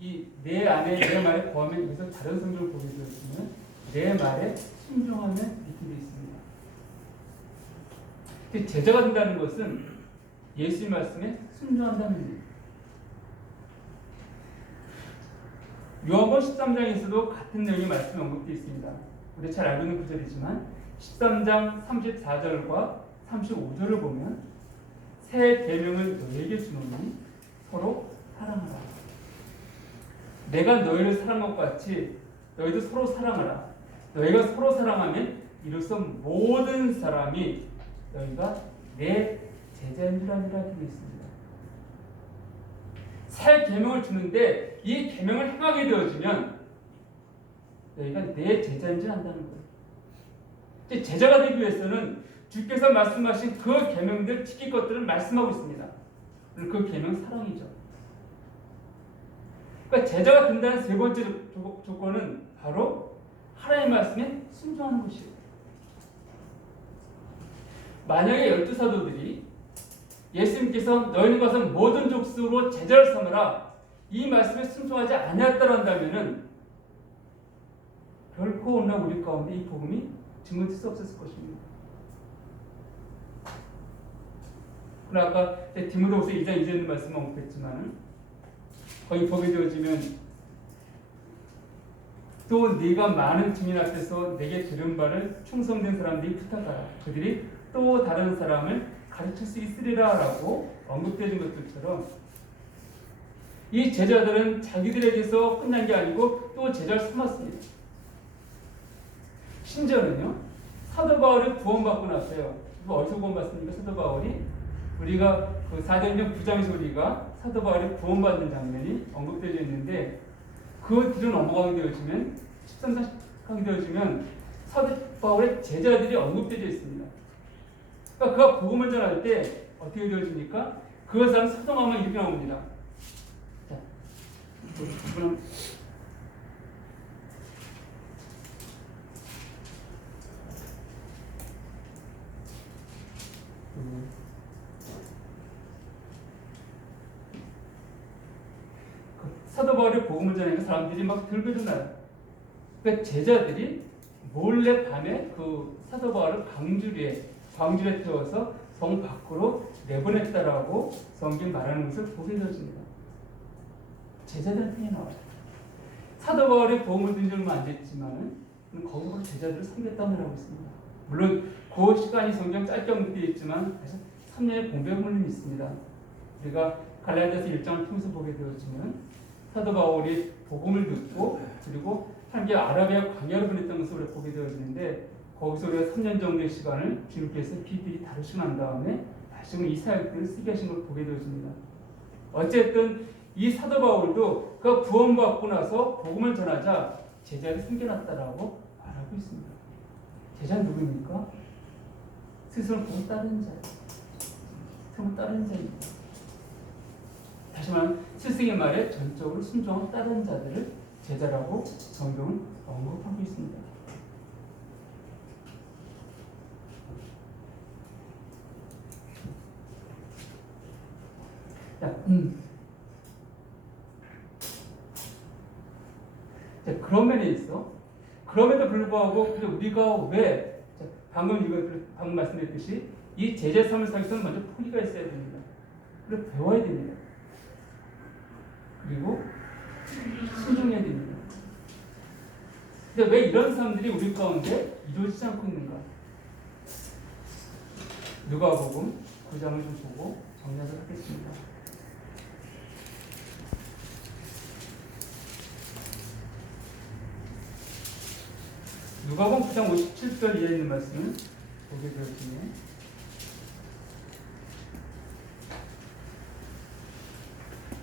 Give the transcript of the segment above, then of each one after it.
이 내 안에 내 말에 거하면 여기서 다른 성경을 보게 되었으면 내 말에 순종하면 이렇게 되어 있습니다. 제자가 된다는 것은 예수의 말씀에 순종한다는 얘기입니다. 요한복음 13장에서도 같은 내용의 말씀이 언급되어 있습니다. 우리 잘 알고 있는 구절이지만 13장 34절과 35절을 보면 새 계명을 너희에게 주노니 서로 사랑하라. 내가 너희를 사랑한 것 같이 너희도 서로 사랑하라. 너희가 서로 사랑하면 이로써 모든 사람이 너희가 내 제자인 줄 아니라 되어 있습니다. 새 계명을 주는데 이 계명을 행하게 되어지면 너희가 내 제자인 줄 안다는 거예요. 제자가 되기 위해서는 주께서 말씀하신 그 계명들 지킬 것들을 말씀하고 있습니다. 그 계명 사랑이죠. 그러니까 제자가 된다는 세 번째 조건은 바로 하나님의 말씀에 순종하는 것이에요. 만약에 12사도들이 예수님께서 너희는 가서 모든 족속으로 제자를 삼으라 이 말씀에 순종하지 않았다란다면은 결코 오늘 우리 가운데 이 복음이 증거될 수 없었을 것입니다. 그러나 아까 디모데후서 2장 2절의 말씀을 언급했지만 거기 보게 되어지면 또 네가 많은 증인 앞에서 내게 들은 바를 충성된 사람들이 부탁하라. 그들이 또 다른 사람을 가르칠 수 있으리라 라고 언급되는 것들처럼 이 제자들은 자기들에게서 끝난 게 아니고 또 제자를 삼았습니다. 심지어는요 사도 바울이 구원받고 나서요. 어디서 구원받습니까? 사도 바울이 우리가 그 사도행전 9장에서 우리가 사도 바울이 구원받는 장면이 언급되어 있는데 그 뒤로 넘어가게 되어지면 13장 가게 되어지면 사도 바울의 제자들이 언급되어 있습니다. 그러니까 그가 복음을 전할 때 어떻게 되어집니까? 그 사람 사도하면 이렇게 나옵니다. 자, 이분은 사도 바울이 복음을 전하니까 사람들이 막 들배도나요. 그러니까 제자들이 몰래 밤에 그 사도 바울을 광주리에 태워서 성 밖으로 내보냈다라고 성경 말하는 것을 보게 되었습니다. 제자들한테 나와요. 사도 바울이 복음을 든 지 얼마 안 됐지만 거기서 제자들을 섬겼다고 하고 있습니다. 물론 그 시간이 성경 짧게 언급되어 있지만 3년의 공백 물림이 있습니다. 우리가 갈라디아서 1장을 통해서 보게 되었지만 사도 바울이 복음을 듣고 그리고 함께 아라비아 광야로 보냈던 것을 우리가 보게 되어지는데 거기서 우리가 3년 정도의 시간을 주님께서 깊이 다루시고 난 다음에 다시 이사야를 쓰게 하신 걸 보게 되어집니다. 어쨌든 이 사도 바울도 그 구원받고 나서 복음을 전하자 제자를 숨겨놨다라고 말하고 있습니다. 제자는 누구입니까? 스스로 복음 따르는 자예요. 스스로 따르는 자입니다. 다시 말하면 스승의 말에 전적으로 순종하고 따르는 자들을 제자라고 성경은 언급하고 있습니다. 자, 그런 면에 있어. 그럼에도 불구하고 우리가 왜 방금 말씀드렸듯이 이 제자 삶을 살기 위해서는 먼저 포기가 있어야 됩니다. 그리고 배워야 됩니다. 그리고 순종해야 됩니다. 근데 왜 이런 사람들이 우리 가운데 이루어지지 않고 있는가? 누가복음 9장을 좀 보고 정리하도록 하겠습니다. 누가복음 9장 57절 이하에 있는 말씀을 보게 되었으면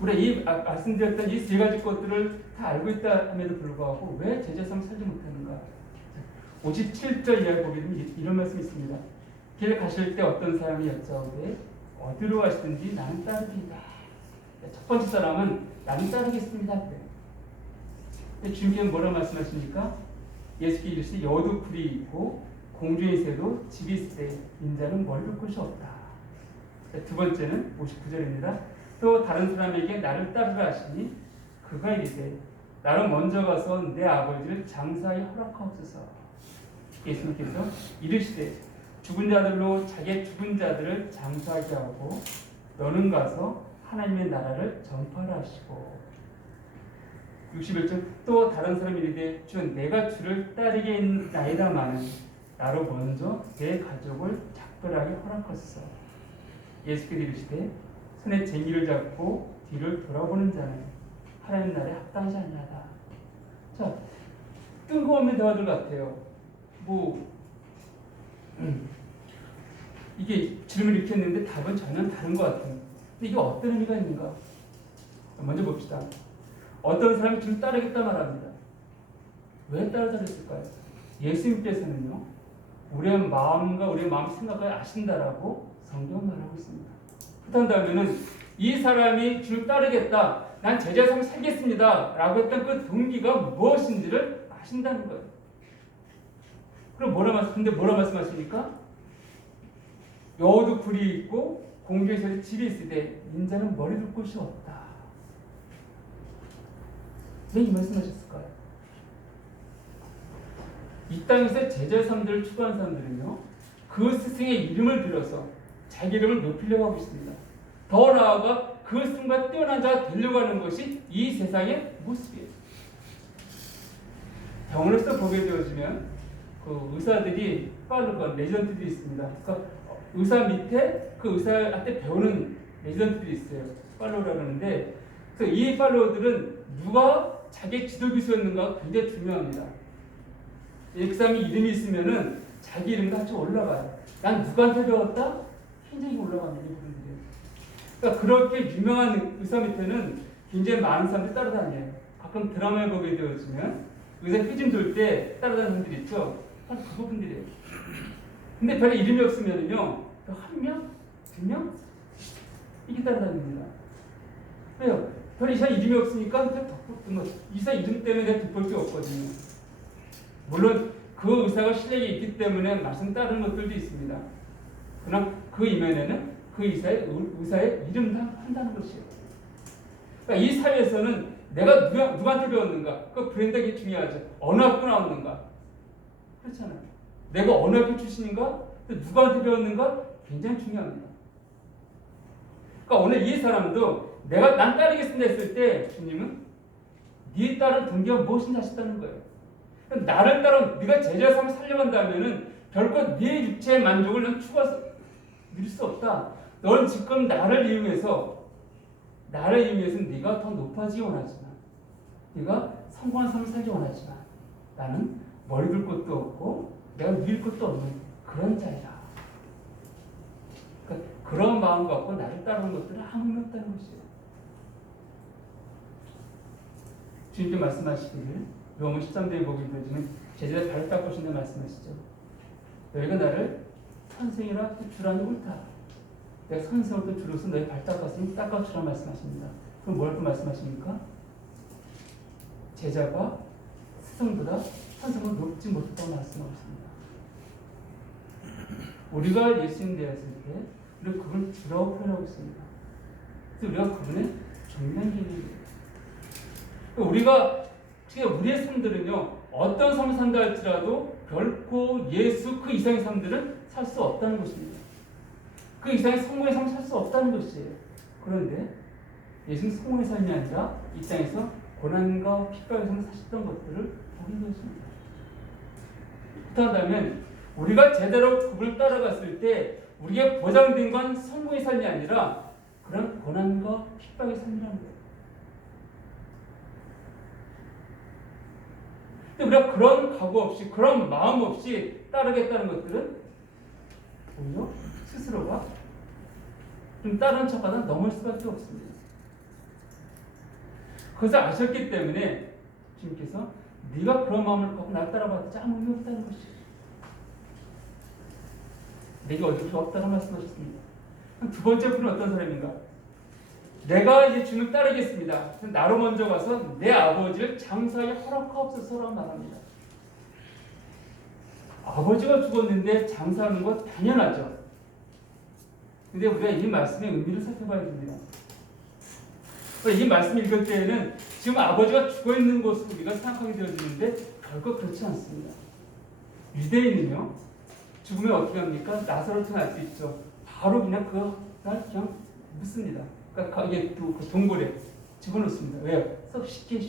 우리 말씀드렸던 이 세 가지 것들을 다 알고 있다 함에도 불구하고 왜 제자성 살지 못하는가? 57절 이하에 보게 되면 이런 말씀이 있습니다. 길 가실 때 어떤 사람이 여짜오되 어디로 가시든지 나는 따르리이다. 첫 번째 사람은 나는 따르겠습니다. 주님께서 뭐라고 말씀하십니까? 예수께서 이르시되 여도 풀이 있고 공중의 새도 집이 있으되 인자는 머리 둘 곳이 없다. 두 번째는 59절입니다. 또 다른 사람에게 나를 따르라 하시니 그가 이르되 나는 먼저 가서 내 아버지를 장사하여 허락하옵소서. 예수님께서 이르시되 죽은 자들로 자기의 죽은 자들을 장사하게 하고 너는 가서 하나님의 나라를 전파하라 하시고 61절 또 다른 사람이 이르되 주 내가 주를 따르겠나이다마는 나로 먼저 내 가족을 작별하게 허락하소서. 예수께서 이르시되 손에 쟁기를 잡고 뒤를 돌아보는 자는 하나님 나라에 합당하지 아니하다. 자, 뜬금없는 대화들 같아요. 이게 질문을 이렇게 했는데 답은 전혀 다른 것 같아요. 근데 이게 어떤 의미가 있는가? 먼저 봅시다. 어떤 사람이 주를 따르겠다 말합니다. 왜 따르다 그랬을까요? 예수님께서는요, 우리의 마음과 우리의 마음 생각을 아신다라고 성경은 말하고 있습니다. 그렇다면은 이 사람이 주를 따르겠다, 난 제자의 삶을 살겠습니다 라고 했던 그 동기가 무엇인지를 아신다는 거예요. 그럼 근데 뭐라 말씀하십니까? 여호도 불이 있고 공주의 집이 있을 때 인자는 머리 둘 곳이 없다. 왜 이 말씀하셨을까요? 이 땅에서 제자의 삶들을 추구한 사람들은요, 그 스승의 이름을 빌어서 자기 이름을 높이려고 하고 있습니다. 더 나아가 그 스승과 뛰어난 자가 되려고 하는 것이 이 세상의 모습이에요. 병원에서 보게 되어지면 그 의사들이 빠르건 레지던트들이 있습니다. 그러니까 의사 밑에 그 의사한테 배우는 레지던트들이 있어요. 팔로우라고 하는데, 그래서 이 팔로우들은 누가 자기 지도 교수였는가 굉장히 중요합니다. 그 사람이 이름이 있으면은 자기 이름도 같이 올라가요. 난 누구한테 배웠다? 굉장히 올라갑니다. 이분들이. 그러니까 그렇게 유명한 의사 밑에는 굉장히 많은 사람들이 따라다녀요. 가끔 드라마에 보게 되어지면 의사 피좀 돌 때 따라다니는 분들이 있죠. 바로 그분들이에요. 근데 별 이름이 없으면요, 한 명, 두 명 이게 따라다닙니다. 왜요? 별 이사 이름이 없으니까 이사 이름 때문에 내가 뒷볼 게 없거든요. 물론 그 의사가 실력이 있기 때문에 말씀 따르는 것들도 있습니다. 그러나 그 이면에는 그 의사의 이름도 한다는 것이에요. 그러니까 이 사회에서는 내가 누구한테 배웠는가? 그 브랜드가 중요하죠. 어느 학교 나왔는가? 그렇잖아요. 내가 어느 학교 출신인가? 누구한테 배웠는가? 굉장히 중요합니다. 그러니까 오늘 이 사람도 난 따르겠습니다 했을 때 주님은 네 따른 동기가 무엇인지 하셨다는 거예요. 나를 따라 네가 제자의 삶을 살려고 한다면은 결코 네 육체의 만족을 넌 추구해서 누릴 수 없다. 넌 지금 나를 이용해서 네가 더 높아지기 원하지만, 네가 성공한 삶을 살기 원하지만, 나는 머리 둘 것도 없고 내가 누릴 것도 없는 그런 자이다. 그러니까 그런 마음 갖고 나를 따르는 것들은 아무 의미 없다는 것이에요. 주님께 말씀하시기를 로마 13장에 보게 되지만 제자들 발을 닦으신다 말씀하시죠. 너희가 나를 선생이라 주라니 옳다. 내가 선생으로 주로서 너희 발 닦았으니 닦아주라 말씀하십니다. 그럼 뭐라고 말씀하십니까? 제자가 스승보다 선생은 높지 못했다고 말씀하고 있습니다. 우리가 예수님 되었을 때 우리는 그걸 주라고 표현하고 있습니다. 그래서 우리가 그분의 정면기입니다. 우리의 삶들은요, 어떤 삶을 산다 할지라도 결코 예수 그 이상의 삶들은 살 수 없다는 것입니다. 그 이상의 성공의 삶을 살 수 없다는 것이에요. 그런데 예수는 성공의 삶이 아니라 이 땅에서 고난과 핍박의 삶을 사셨던 것들을 보게 되었습니다. 그렇다면 우리가 제대로 그분을 따라갔을 때 우리에게 보장된 건 성공의 삶이 아니라 그런 고난과 핍박의 삶이라는 거예요. 근데 우리가 그런 각오 없이, 그런 마음 없이 따르겠다는 것들은 오히려 스스로가 좀 따르는 척하다 넘을 수밖에 없습니다. 그것을 아셨기 때문에 주님께서 네가 그런 마음을 갖고 날 따라봤자 아무 의미 없다는 것이에요. 내가 어쩔 수 없다고 말씀하셨습니다. 두 번째 분은 어떤 사람인가? 내가 이제 주님을 따르겠습니다. 나로 먼저 가서 내 아버지를 장사하게 허락하옵소서라고 말합니다. 아버지가 죽었는데 장사하는 것 당연하죠. 근데 우리가 이 말씀의 의미를 살펴봐야 됩니다. 이 말씀 읽을 때에는 지금 아버지가 죽어 있는 것으로 우리가 생각하게 되어지는데 결코 그렇지 않습니다. 유대인은요, 죽으면 어떻게 합니까? 나사로트는 알 수 있죠. 바로 그냥 그냥 묻습니다. 그러니까 이게 그 동굴에 집어넣습니다. 왜요? 쉽게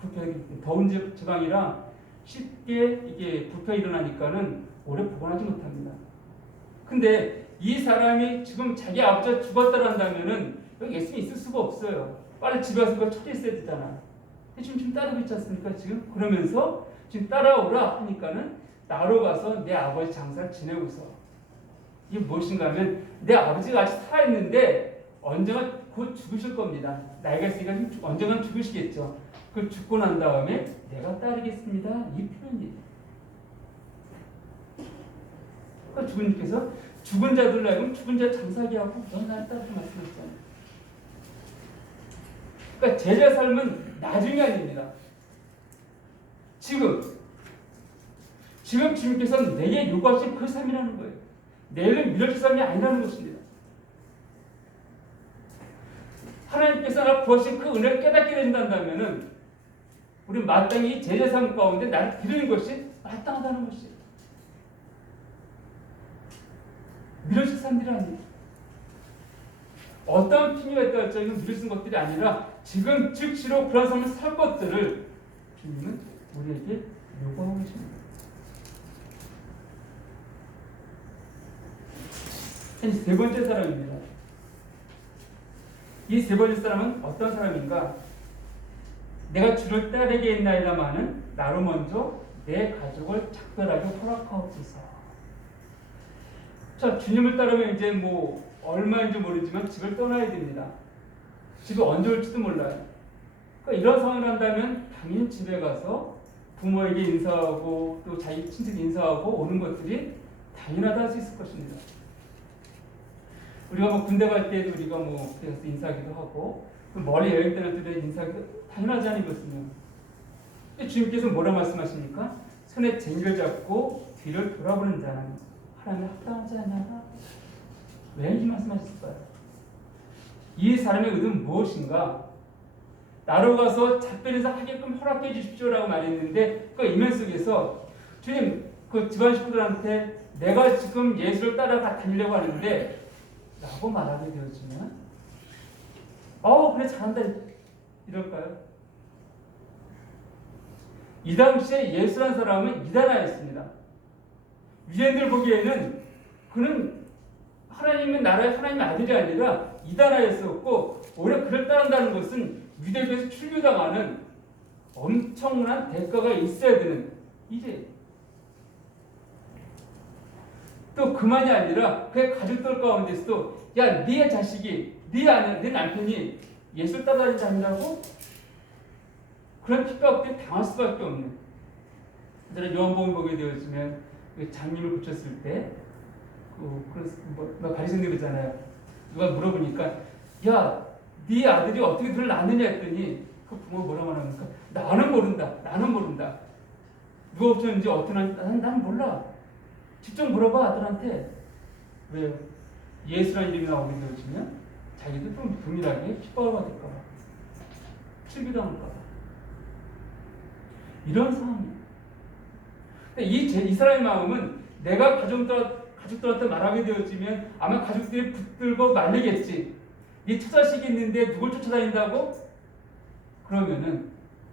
부패하기 더운 지방이라 쉽게 이게 부패 일어나니까는 오래 복원하지 못합니다. 근데 이 사람이 지금 자기 아버지가 죽었다고 한다면은 여기 예수님이 있을 수가 없어요. 빨리 집에 와서 그걸 처리했어야 되잖아. 지금 따르고 있지 않습니까? 지금 그러면서 지금 따라오라 하니까는 나로 가서 내 아버지 장사를 지내고서 이게 무엇인가 하면 내 아버지가 아직 살아있는데 언젠가 곧 죽으실 겁니다. 나이가 있으니까 언젠가 죽으시겠죠. 그 죽고 난 다음에 내가 따르겠습니다. 이 표현이에요. 그러니까 주님께서 죽은 자들 하여금 죽은 자 장사하게 하고 넌 나를 따르고 말씀하셨잖아요. 그러니까 제자 삶은 나중이 아닙니다. 지금 주님께서는 내게 요구하신 그 삶이라는 거예요. 내일은 미뤄질 삶이 아니라는 것입니다. 하나님께서 나 부으신 그 은혜를 깨닫게 된다면은 우리 마땅히 제자 삶 가운데 나를 기르는 것이 마땅하다는 것이에요. 미뤄질 삶들이 아니에요. 어떤 핑계가 있다 할지라도 미뤄진 것들이 아니라 지금 즉시로 그런 삶을 살 것들을 주님은 우리에게 요구하고 계십니다. 세 번째 사람입니다. 이 세 번째 사람은 어떤 사람인가? 내가 주를 따르게 했나이다마는 나로 먼저 내 가족을 작별하게 허락하옵소서. 자, 주님을 따르면 이제 얼마인지 모르지만 집을 떠나야 됩니다. 집에 언제 올지도 몰라요. 그러니까 이런 상황을 한다면 당연히 집에 가서 부모에게 인사하고 또 자기 친척 인사하고 오는 것들이 당연하다 할 수 있을 것입니다. 우리가 군대 갈 때도 우리가 그래서 인사하기도 하고 멀리 여행 떠날 때도 인사하기도 당연하지 않은 것은요. 주님께서 뭐라 말씀하십니까? 손에 쟁기를 잡고 뒤를 돌아보는 자는 하나님을 합당하지 않냐? 왜 이 말씀하셨을까요? 이 사람의 의도는 무엇인가? 나로 가서 작별인사 하게끔 허락해 주십시오라고 말했는데 그 이면 속에서 주님 그 집안 식구들한테 내가 지금 예수를 따라가 다니려고 하는데 라고 말하게 되어지면 그래 잘한다 이럴까요? 이 당시에 예수라는 사람은 이단아였습니다. 유대인들 보기에는 그는 하나님의 나라의 하나님의 아들이 아니라 이단아였었고 오히려 그를 따른다는 것은 유대교에서 출교당하는 엄청난 대가가 있어야 되는 일이에요. 또 그만이 아니라 그의 가족들 가운데서도 야, 네 자식이, 네 남편이 예수를 따라다니지 않냐고? 그런 핍박들이 당할 수밖에 없는. 저는 요한복음 보게 되어지면 장님을 고쳤을 때 바리새인들 그러잖아요. 누가 물어보니까 야, 네 아들이 어떻게 너를 낳느냐 했더니 그 부모가 뭐라고 하니까 나는 모른다. 누가 고쳤는지 나는 몰라. 직접 물어봐 아들한테. 왜요? 예수라는 이름이 나오게 되어지면 자기도 좀 동일하게 핍박을 받을까 봐, 출교당할까 봐 이런 상황이에요. 근데 이 사람의 마음은 내가 가족들한테 말하게 되어지면 아마 가족들이 붙들고 말리겠지. 네 처자식이 있는데 누굴 쫓아다닌다고? 그러면은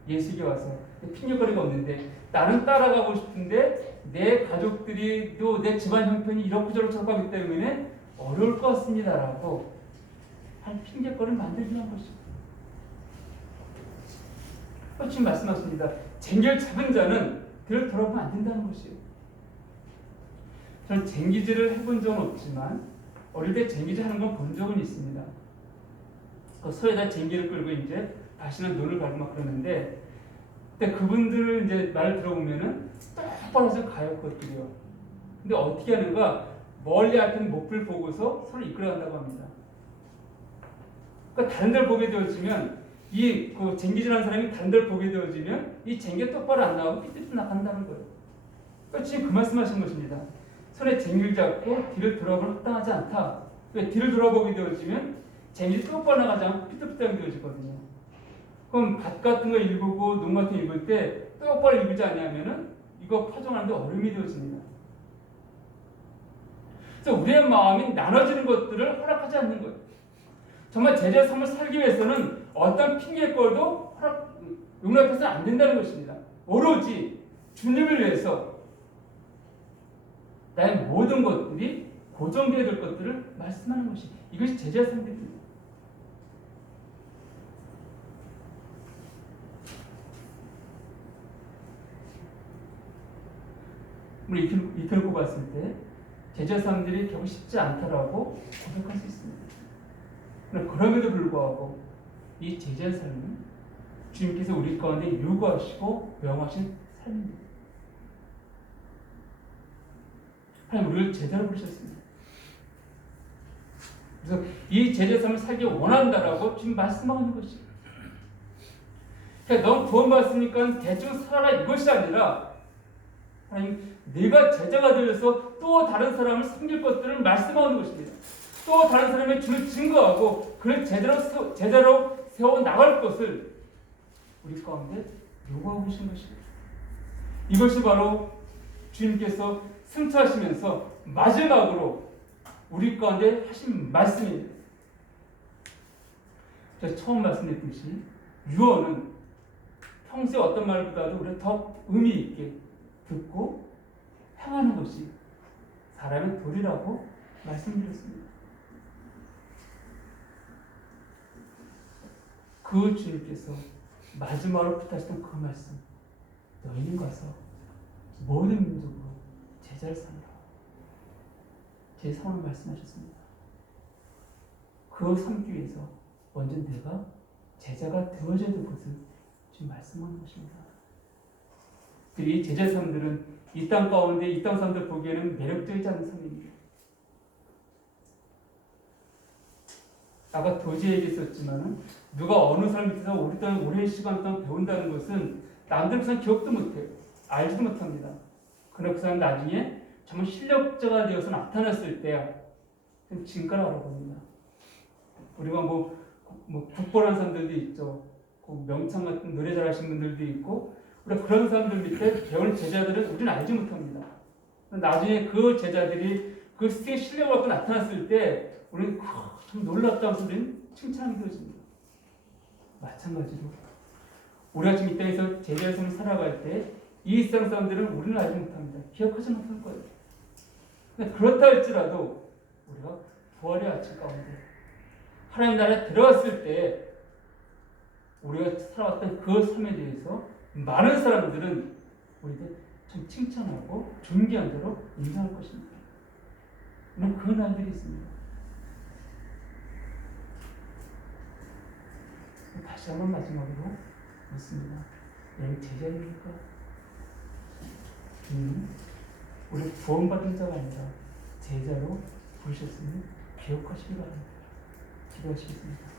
예수에게 와서 핑계거리가 없는데 나는 따라가고 싶은데 내 가족들이 또 내 집안 형편이 이렇고 저렇고 하기 때문에 어려울 것 같습니다라고 한 핑계거리를 만들려는 것이죠. 지금 말씀하십니다. 쟁기를 잡은 자는 그를 돌아보면 안 된다는 것이에요. 저는 쟁기질을 해본 적은 없지만 어릴 때 쟁기질 하는 건 본 적은 있습니다. 그 소에다 쟁기를 끌고 이제 다시는 눈을 가고 막 그러는데 근데 그분들 이제 말 들어보면은 똑바로서 가요 그것들이요. 근데 어떻게 하는가? 멀리 앞에 목표를 보고서 서로 이끌어간다고 합니다. 그러니까 다른 데를 보게 되어지면 그 쟁기질하는 사람이 다른 데를 보게 되어지면 이 쟁기가 똑바로 안 나오고 삐뚤삐뚤 나간다는 거예요. 그러니까 지금 그 말씀하신 것입니다. 손에 쟁기를 잡고 뒤를 돌아보면 합당하지 않다. 왜 뒤를 돌아보게 되어지면 재미를 또 뻔나가지 삐뚤삐뚤하게 되어지거든요. 그럼 밭 같은 거 읽고 농 같은 거 읽을 때 똑바로 읽지 않냐면은 이거 파종하는데 어려움이 되어집니다. 그래서 우리의 마음이 나눠지는 것들을 허락하지 않는 거예요. 정말 제자의 삶을 살기 위해서는 어떤 핑계꼴도 용납해서는 안 된다는 것입니다. 오로지 주님을 위해서 나의 모든 것들이 고정되어야 될 것들을 말씀하는 것이 이것이 제자의 삶입니다. 우리 이틀 고 봤을 때 제자의 삶들이 결국 쉽지 않다라고 고백할 수 있습니다. 그럼에도 불구하고 이 제자의 삶은 주님께서 우리 가운데 요구하시고 명하신 삶입니다. 하나님 우리를 제자로 부르셨습니다. 그래서 이 제자의 삶을 살기 원한다라고 지금 말씀하는 것입니다. 그러니까 넌 구원받았으니까 대충 살아라 이것이 아니라 하나님 내가 제자가 되어서 또 다른 사람을 섬길 것들을 말씀하는 것입니다. 또 다른 사람의 주를 증거하고 그를 제자로 세워 나갈 것을 우리 가운데 요구하고 계신 것입니다. 이것이 바로 주님께서 승천하시면서 마지막으로 우리 가운데 하신 말씀입니다. 제가 처음 말씀드렸듯이 유언은 평소에 어떤 말보다도 우리가 더 의미 있게 듣고 행하는 것이 사람의 도리라고 말씀드렸습니다. 그 주님께서 마지막으로 부탁하셨던 그 말씀, 너희는 가서 모든 민족으로 제자를 삼으라. 제 상황을 말씀하셨습니다. 그 삼기 위해서 먼저 내가 제자가 되어져야 될 것을 지금 말씀하는 것입니다. 이 제자 삶들은 이 땅 가운데 이 땅 사람들 보기에는 매력적이지 않은 삶입니다. 아까 도지에 얘기했었지만 누가 어느 사람 밑에서 오랜 시간 동안 배운다는 것은 남들 그 사람 기억도 못해요. 알지도 못합니다. 그러나 그 사람 나중에 정말 실력자가 되어서 나타났을 때야 진가를 알아봅니다. 우리가 국보라는 사람들도 있죠. 명창 같은 노래 잘하시는 분들도 있고 우리가 그런 사람들 밑에 배우는 제자들은 우리는 알지 못합니다. 나중에 그 제자들이 그 스테이 실력을 갖고 나타났을 때 우리는 참 놀랍다는 소리는 칭찬하게 되어집니다. 마찬가지로 우리가 지금 이 땅에서 제자의 삶을 살아갈 때 이 세상 사람들은 우리는 알지 못합니다. 기억하지 못할 거예요. 그렇다 할지라도 우리가 부활의 아침 가운데 하나님 나라에 들어갔을 때 우리가 살아왔던 그 삶에 대해서 많은 사람들은 우리를 참 칭찬하고 존귀한 대로 인정할 것입니다. 그 날들이 있습니다. 다시 한번 마지막으로 묻습니다. 여러분 제자입니까? 우리 구원받은 자가 아니라 제자로 부르셨으니 기억하시기 바랍니다. 기도하시겠습니다.